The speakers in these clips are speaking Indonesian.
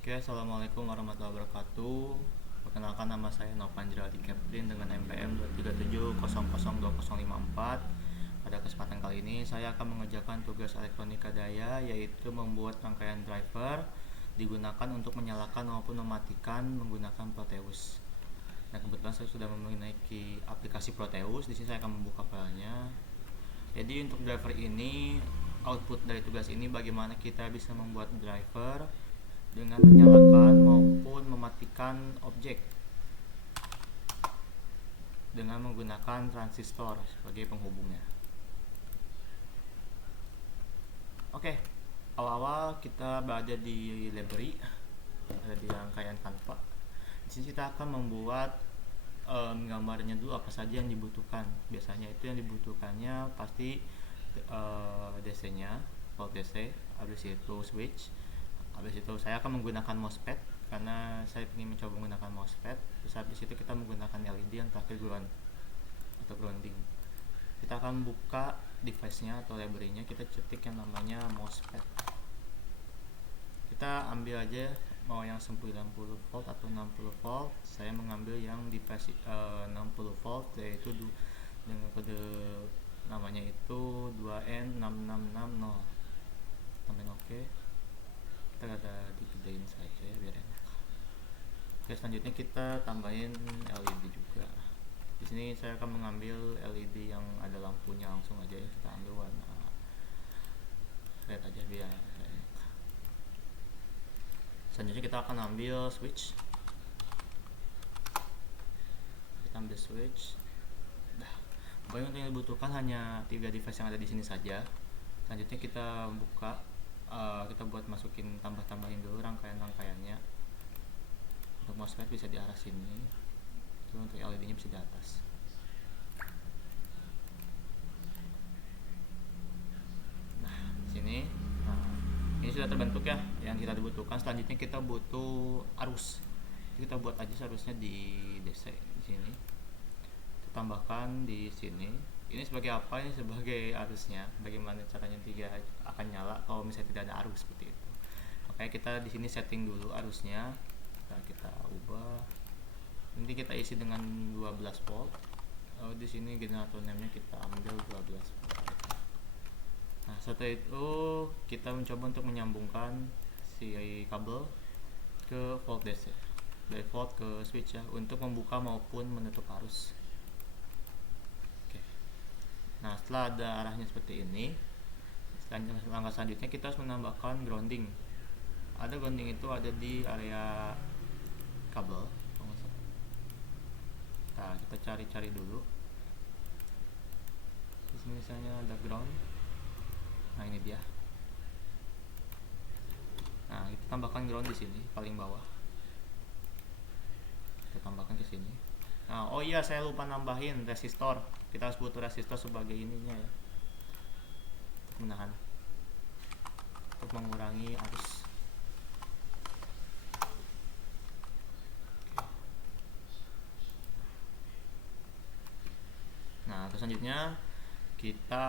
Oke, assalamualaikum warahmatullahi wabarakatuh. Perkenalkan, nama saya Novanjra Adi Keprin dengan NPM 237002054. Pada kesempatan kali ini saya akan mengerjakan tugas elektronika daya, yaitu membuat rangkaian driver digunakan untuk menyalakan maupun mematikan menggunakan Proteus. Nah, kebetulan saya sudah memiliki aplikasi Proteus. Di sini saya akan membuka filenya. Jadi untuk driver ini, output dari tugas ini bagaimana kita bisa membuat driver dengan menyalakan maupun mematikan objek dengan menggunakan transistor sebagai penghubungnya. Oke, awal-awal kita berada di library, ada di rangkaian Canva. Di sini kita akan membuat gambarnya dulu, apa saja yang dibutuhkan. Biasanya itu yang dibutuhkannya pasti DC-nya, volt DC, habis itu switch, habis itu saya akan menggunakan MOSFET karena saya ingin mencoba menggunakan MOSFET. Terus habis itu kita menggunakan LED yang terakhir ground atau grounding. Kita akan buka device-nya atau library-nya, kita ketik yang namanya MOSFET. Kita ambil aja mau yang 90 volt atau 60 volt. Saya mengambil yang device 60 volt, yaitu dengan kode namanya itu 2N6660. Tambahin oke. Kita ada digedein saja ya biar enak. Oke, selanjutnya kita tambahin LED juga. Di sini saya akan mengambil LED yang ada lampunya langsung aja ya. Kita ambil warna red aja biar enak. Selanjutnya kita akan ambil switch. Kita ambil switch. Pokoknya untuk yang dibutuhkan hanya 3 device yang ada di sini saja. Selanjutnya kita buka, kita buat masukin tambahin dulu rangkaiannya. Untuk MOSFET bisa di arah sini, terus untuk LED-nya bisa di atas. Nah, di sini, ini sudah terbentuk ya yang kita dibutuhkan. Selanjutnya kita butuh arus. Kita buat aja arusnya di DC di sini. Tambahkan di sini. Ini sebagai apa? Ini sebagai arusnya. Bagaimana caranya dia akan nyala kalau misalnya tidak ada arus seperti itu. Makanya kita di sini setting dulu arusnya. Kita ubah. Nanti kita isi dengan 12 volt. Di sini generator name-nya kita ambil 12 volt. Nah, setelah itu kita mencoba untuk menyambungkan si kabel ke volt DC. Dari volt ke switch ya, untuk membuka maupun menutup arus. Nah, setelah ada arahnya seperti ini, langkah selanjutnya kita harus menambahkan grounding. Ada grounding itu ada di area kabel. Nah, kita cari-cari dulu. Di sini misalnya ada ground. Nah, ini dia. Nah, kita tambahkan ground di sini paling bawah. Kita tambahkan ke sini. Nah, oh iya, saya lupa nambahin resistor. Kita harus butuh resistor sebagai ininya ya, untuk menahan, untuk mengurangi arus. Nah, terus selanjutnya kita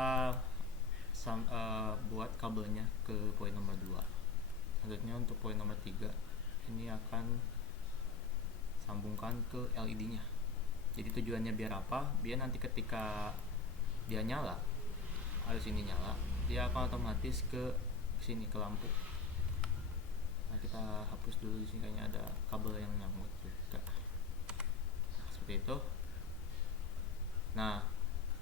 buat kabelnya ke poin nomor 2. Selanjutnya untuk poin nomor 3, ini akan sambungkan ke LED-nya. Jadi tujuannya biar apa? Biar nanti ketika dia nyala, arus ini nyala, dia akan otomatis ke sini, ke lampu. Nah, kita hapus dulu di sini, kayaknya ada kabel yang nyangkut juga. Nah, seperti itu. Nah,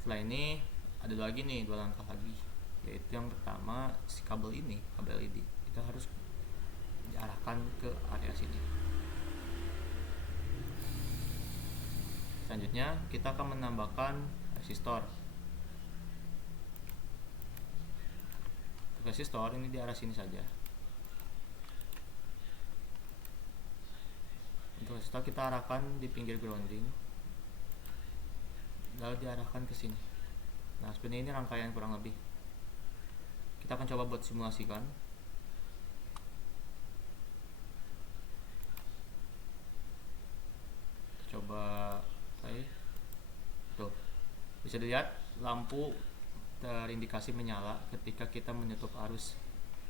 setelah ini ada lagi nih 2 langkah lagi, yaitu yang pertama, si kabel ini, kabel LED, kita harus diarahkan ke area sini. Selanjutnya kita akan menambahkan resistor. Resistor ini di arah sini saja. Untuk resistor kita arahkan di pinggir grounding, lalu diarahkan ke sini. Nah, seperti ini rangkaian kurang lebih. Kita akan coba buat simulasikan. Coba play. Tuh, bisa dilihat lampu terindikasi menyala ketika kita menutup arus.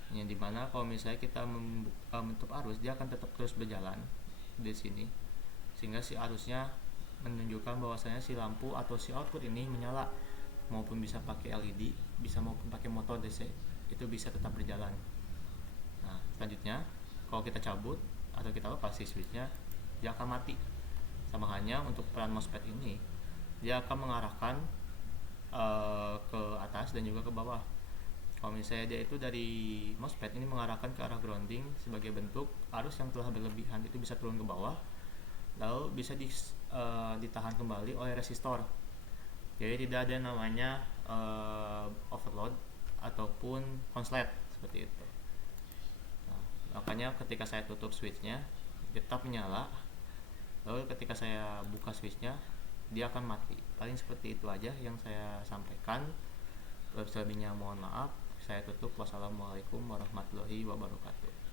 yang dimana kalau misalnya kita menutup arus, dia akan tetap terus berjalan di sini, sehingga si arusnya menunjukkan bahwasanya si lampu atau si output ini menyala, maupun bisa pakai LED, bisa maupun pakai motor DC, itu bisa tetap berjalan. Nah, selanjutnya kalau kita cabut atau kita lepas si switchnya, dia akan mati. Sama halnya untuk peran MOSFET ini, dia akan mengarahkan ke atas dan juga ke bawah. Kalau misalnya dia itu dari MOSFET ini mengarahkan ke arah grounding sebagai bentuk arus yang telah berlebihan itu bisa turun ke bawah, lalu bisa ditahan kembali oleh resistor. Jadi tidak ada namanya overload ataupun konslet seperti itu. Nah, makanya ketika saya tutup switchnya tetap menyala, lalu ketika saya buka switchnya dia akan mati. Paling seperti itu aja yang saya sampaikan. Lebihnya mohon maaf. Saya tutup. Wassalamualaikum warahmatullahi wabarakatuh.